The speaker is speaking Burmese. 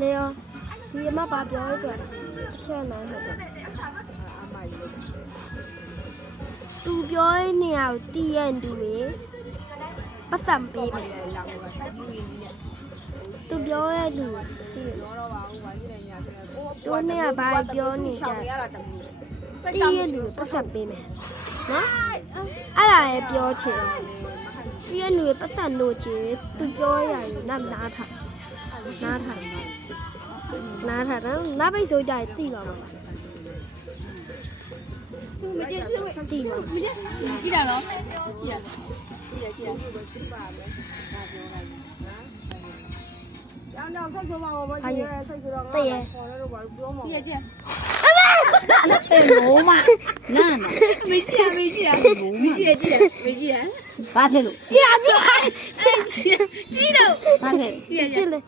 နေရောဒီအမဘာပြောလဲဆိုတော့အချက်နိုင်ဟုတ်တယ်သူပြောတဲ့နေရာကိုတီးရန်သူလေပတ်စံပေးမယ်သူပြောတဲ့လူတီးတယ်သူနေရာဘာပြောနေကြတီးရန်သူပတ်စံပေးမယ်နော်အဲ့ဒါလည်းပြောချင်တီးရန်သူပတ်စံလို့ချင်သူပြောရရင်နားထားတော့နားပိတ်ဆိုကြရင်တီးပါမှာမကြည့်တီးပါကြည့်တာနော်ကြည့်ရအောင်ဆက်ဆိုပါဘောကြည့်ရဲဆက်ဆိုတော့ငါခေါ်ရတော့ဘာလို့ပြောမှာကြည့်ကြည့်เป็นโง่มากนั่น မေးကြည့်မေးကြည့်บ้าเพ่ลูก ကြည့်တော့บ้าเพ่ ကြည့်ကြည့်လေ